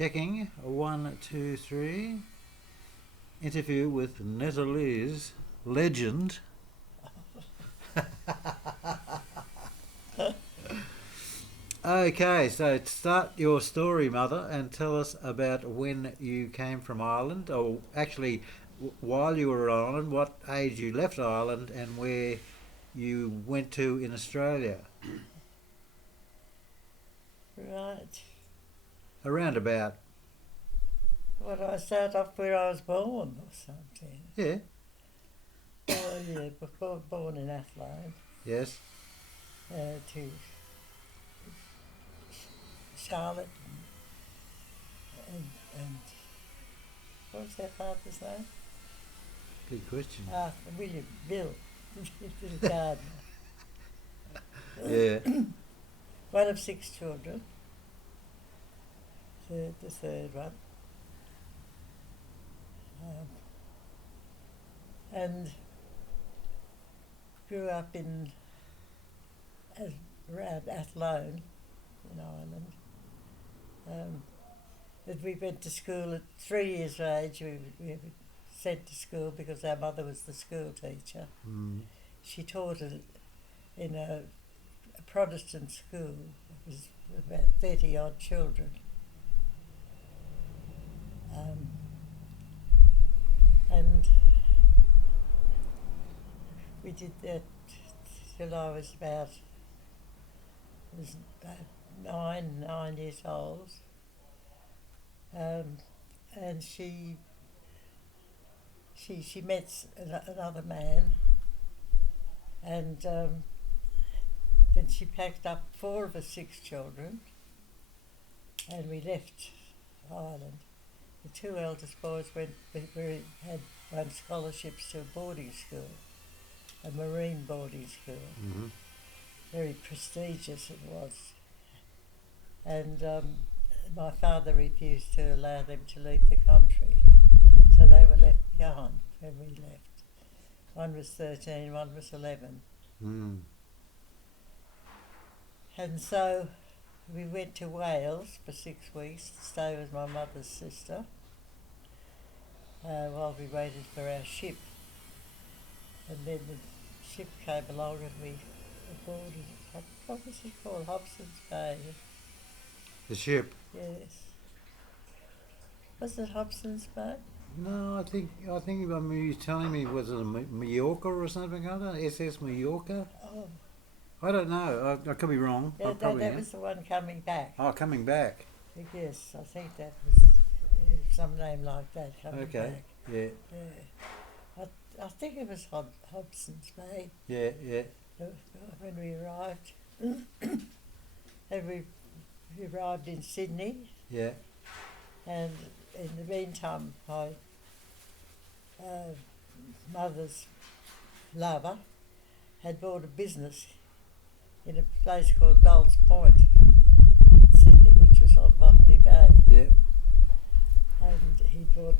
Checking. 1, 2, 3. Interview with Netta, legend. Okay, so start your story, Mother, and tell us about when you came from Ireland, or actually while you were on Ireland, what age you left Ireland, and where you went to in Australia. Right. Around about. Well, I start off where I was born or something. Yeah. Oh, yeah, born in Adelaide, Yes. to Charlotte and what was their father's name? Good question. William, Bill, little gardener. Yeah. One of 6 children, the third one. And grew up around Athlone in Ireland. But we went to school at 3 years of age. We were sent to school because our mother was the school teacher. Mm. She taught in a Protestant school. It was about 30 odd children. And we did that till I was about 9 years old. And she met another man, and then she packed up 4 of her 6 children, and we left Ireland. The 2 eldest boys had won scholarships to a boarding school, a marine boarding school. Mm-hmm. Very prestigious it was. And my father refused to allow them to leave the country, so they were left behind when we left. One was 13, one was 11. Mm. And so we went to Wales for 6 weeks to stay with my mother's sister while we waited for our ship. And then the ship came along and we boarded. What was it called? Hobson's Bay. The ship. Yes. Was it Hobson's Bay? No, I think you were telling me, was it a Mallorca or something like that? SS Mallorca? Oh, I don't know. I could be wrong. yeah, I probably that am. was the one coming back. Oh, coming back. Yes, I think that was some name like that coming Okay. back. Yeah. Yeah. I think it was Hobson's Bay Yeah. when we arrived. And we arrived in Sydney, Yeah. and in the meantime my mother's lover had bought a business in a place called Dolls Point, Sydney, which was on Botany Bay. Yeah. And he bought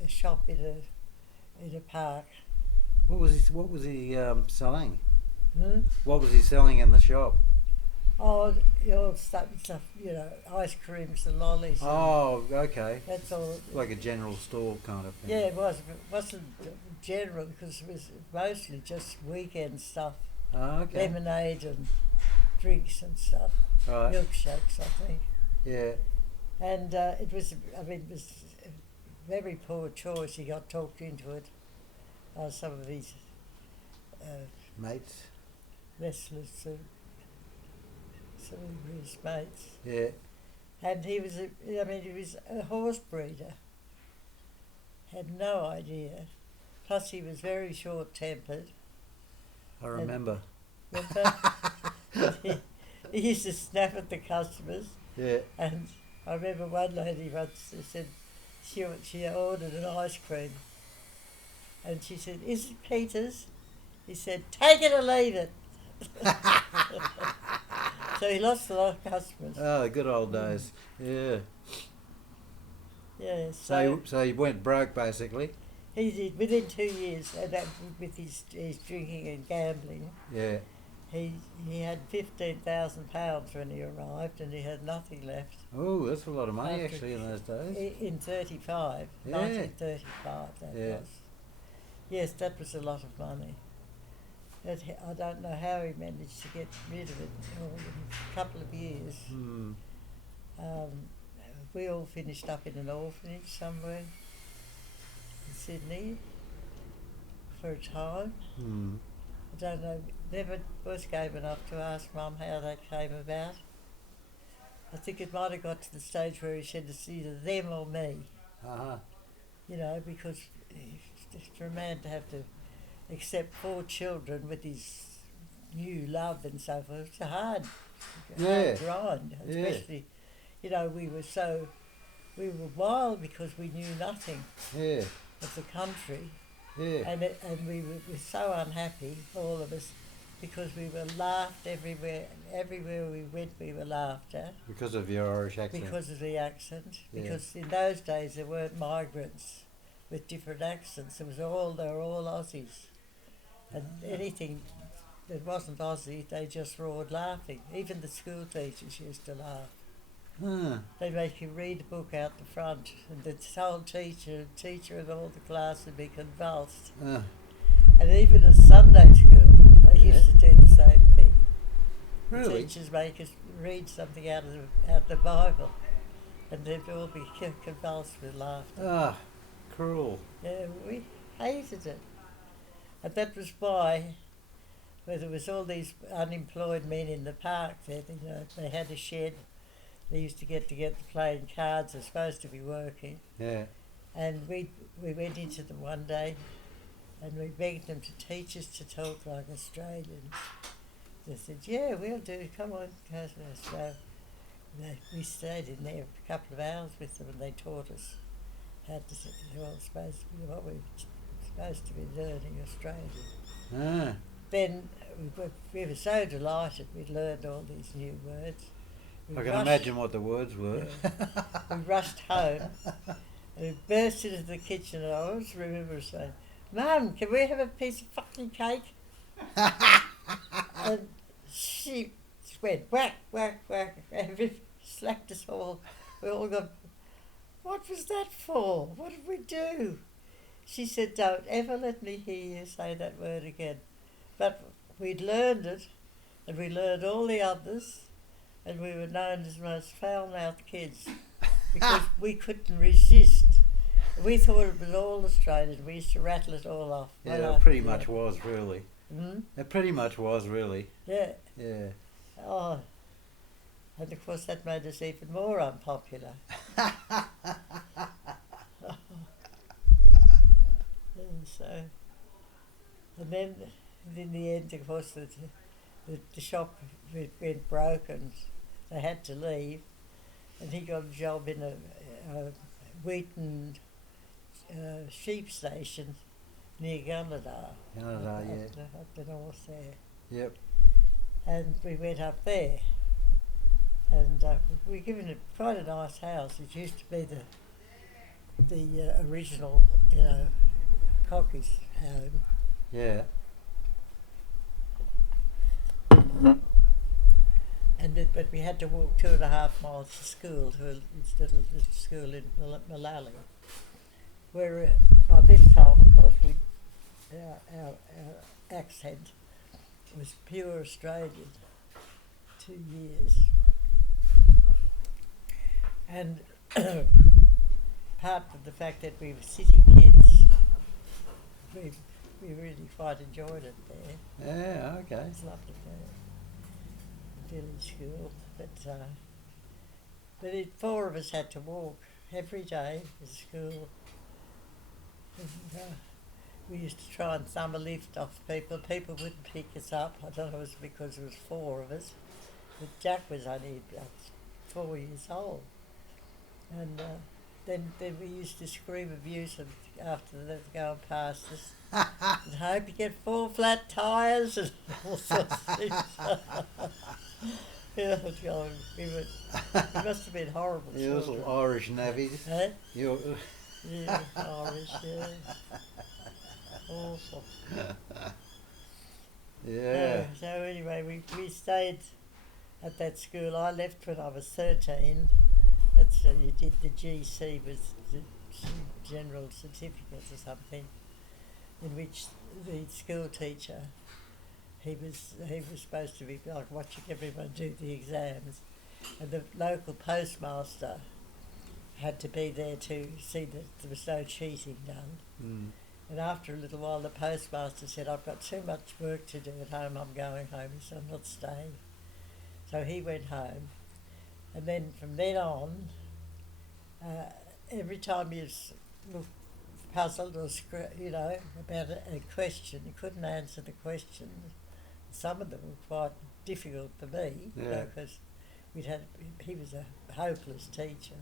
a shop in a park. What was he selling? Hmm? What was he selling in the shop? Oh, all stuff, ice creams and lollies. Oh, okay. That's all. Like a general store kind of thing. Yeah, it was. It wasn't general because it was mostly just weekend stuff. Oh, okay. Lemonade and drinks and stuff. Right. Milkshakes, I think. Yeah. And it was a very poor choice. He got talked into it by some of his Mates. wrestlers, some of his mates. Yeah. And he was a horse breeder. Had no idea. Plus he was very short-tempered. I remember. Remember? he used to snap at the customers. Yeah. And I remember one lady once said she ordered an ice cream, and she said, "Is it Peter's?" He said, "Take it or leave it." So he lost a lot of customers. Oh, the good old days. Yeah. Yeah. So he went broke basically. He did within 2 years, and that with his drinking and gambling. Yeah. he he had £15,000 when he arrived, and he had nothing left. Oh, that's a lot of money After actually in those days. in 35, Yeah. 1935 that Yeah. was. Yes, that was a lot of money. I don't know how he managed to get rid of it all in a couple of years. Hmm. Um, we all finished up in an orphanage somewhere in Sydney for a time. Hmm. I don't know, never was game enough to ask Mum how that came about. I think it might have got to the stage where he said it's either them or me, Uh-huh. you know, because for a man to have to accept 4 children with his new love and so forth, it's a hard Yeah. grind, Yeah. especially, you know, we were wild because we knew nothing Yeah. of the country, Yeah. and we were so unhappy, all of us, because we were laughed everywhere. Everywhere we went, we were laughed at Because of your Irish accent. because of the accent. Yeah. Because in those days there weren't migrants with different accents. They were all Aussies, and anything that wasn't Aussie, they just roared laughing. Even the school teachers used to laugh. Huh. They make you read a book out the front, and the whole teacher and all the class would be convulsed. And even at Sunday school, they used to do the same thing. Really? The teachers make us read something out of the Bible, and they'd all be convulsed with laughter. Ah, cruel. Yeah, we hated it. And that was why, where there was all these unemployed men in the park there, you know, they had a shed. They used to get together playing cards. They're supposed to be working. Yeah. And we went into them one day, and we begged them to teach us to talk like Australians. They said, yeah, we'll do, come on. So we stayed in there a couple of hours with them, and they taught us how to, supposed to be, what we were supposed to be learning Australian. Ah. Then we were so delighted we'd learned all these new words. I can imagine what the words were. Yeah. We rushed home and we burst into the kitchen, and I always remember saying, Mum, can we have a piece of fucking cake? And she went whack, whack, whack, and slapped us all. We all got, what was that for? What did we do? She said, don't ever let me hear you say that word again. But we'd learned it, and we learned all the others, and we were known as the most foul-mouthed kids because we couldn't resist. We thought it was all Australian. We used to rattle it all off. Yeah, it pretty much was, really. Mm? It pretty much was, really. Yeah. Yeah. Oh. And of course that made us even more unpopular. And so, and then in the end, of course, the shop went broke and they had to leave, and he got a job in a wheat and sheep station near Gunnedah. Gunnedah, yeah. Up the north there. Yep. And we went up there, and we were given quite a nice house. It used to be the original, you know, Cocky's home. Yeah. But we had to walk 2.5 miles to school, to a little school in Malali, where by this time, of course, our accent was pure Australian. 2 years. And apart from the fact that we were city kids, we really quite enjoyed it there. Yeah, okay. It's lovely there. Village school, but 4 of us had to walk every day to school. And, we used to try and thumb a lift off people. People wouldn't pick us up. I don't know if it was because there was 4 of us, but Jack was only 4 years old. And then we used to scream abuse after they were going past us. And hope you get 4 flat tyres and all sorts of things. Yeah, God, we must have been horrible You children. little Irish navvies. Eh? You. Yeah, Irish, yeah. Awful. Yeah. So anyway, we stayed at that school. I left when I was 13. That's you did the GC, was the General Certificate or something, in which the school teacher, he was supposed to be like watching everyone do the exams, and the local postmaster had to be there to see that there was no cheating done. Mm. And after a little while, the postmaster said, "I've got too much work to do at home. I'm going home." He said, "I'm not staying." So he went home, and then from then on, every time you looked puzzled or about a question, you couldn't answer the question. Some of them were quite difficult for me because he was a hopeless teacher,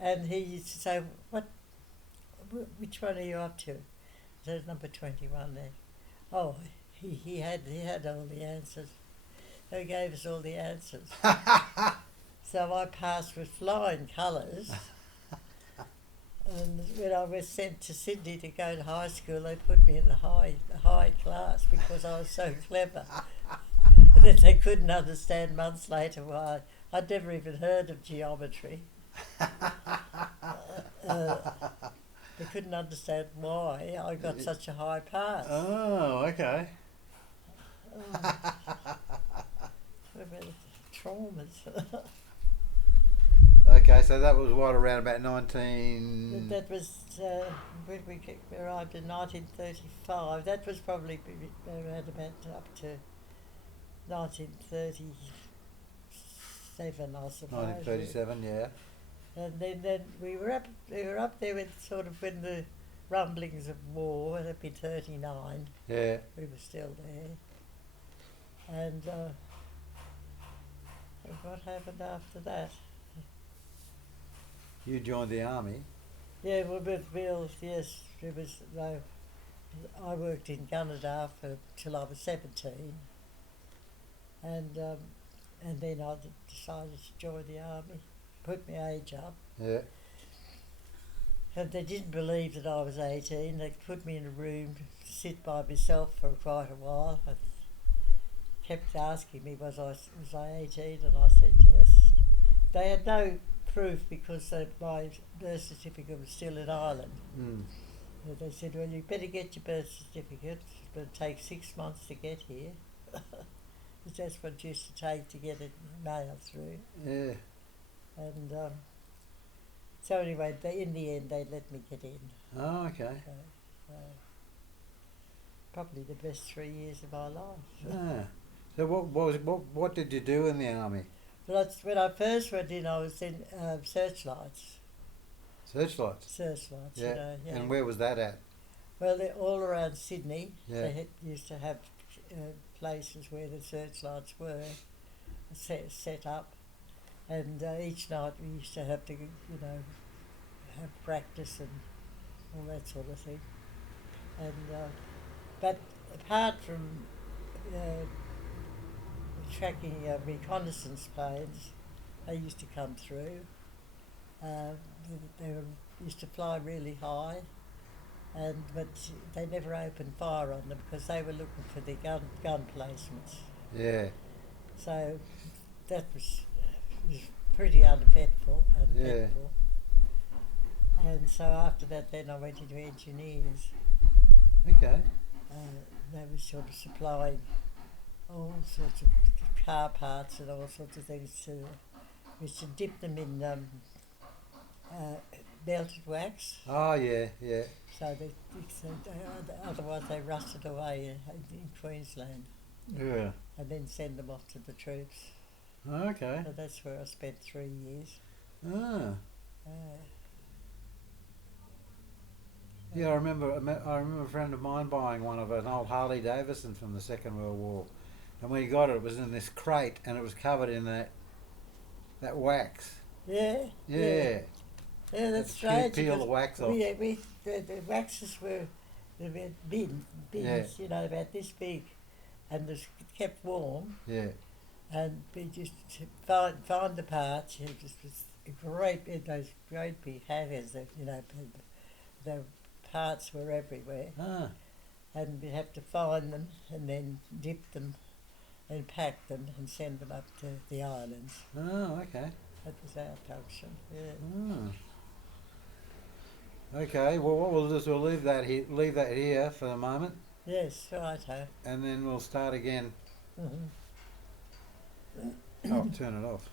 and he used to say, which one are you up to?" There's number 21 there. Oh, he had all the answers. So he gave us all the answers. So I passed with flying colours. And when I was sent to Sydney to go to high school, they put me in the high class because I was so clever. And then they couldn't understand months later why I'd never even heard of geometry. They couldn't understand why I got such a high pass. Oh, okay. Traumas. Okay, so that was what, around about 19... That was when we arrived in 1935. That was probably around about up to 1937, I suppose. 1937, yeah. And then we were up there with when the rumblings of war. It'd be 39. Yeah. We were still there. And what happened after that? You joined the army. Yeah, well, with Bill, yes, it was. No, I worked in Gunnedah till I was 17, and then I decided to join the army. Put my age up. Yeah. And they didn't believe that I was 18. They put me in a room to sit by myself for quite a while. I kept asking me, was I 18? And I said yes. They had no proof because my birth certificate was still in Ireland. Mm. And they said, well, you better get your birth certificate. It's going to take 6 months to get here. That's what it used to take to get it mailed through. Yeah. And so anyway, in the end, they let me get in. Oh, okay. Probably the best 3 years of my life. Ah. So what did you do in the army? Well, when I first went in, I was in searchlights. Searchlights? Searchlights, Yeah. yeah. And where was that at? Well, they're all around Sydney. Yeah. They used to have places where the searchlights were set up. And each night we used to have to, have practice and all that sort of thing. And but apart from tracking reconnaissance planes, they used to come through. They used to fly really high, but they never opened fire on them because they were looking for the gun placements. Yeah. So that was pretty uneventful. Yeah. And so after that, then I went into engineers. Okay. They were sort of supplying all sorts of car parts and all sorts of things to. We used to dip them in melted wax. Oh, yeah, yeah. So otherwise they rusted away in Queensland. Yeah. And then send them off to the troops. Okay. So that's where I spent 3 years. Ah. Yeah, I remember a friend of mine buying one of an old Harley Davidson from the Second World War, and when he got it, it was in this crate and it was covered in that wax. Yeah. Yeah. Yeah, that's strange. Peel the wax off. The waxes were bins, Yeah. about this big, and was kept warm. Yeah. And we just find the parts. It was those great big hangers that the parts were everywhere. Ah. and we'd have to find them and then dip them and pack them and send them up to the islands. Oh, okay. That was our function. Yeah. Okay. Well, what we'll do is we'll leave that here for the moment, Yes, righto. and then we'll start again. Mm-hmm. Oh, turn it off.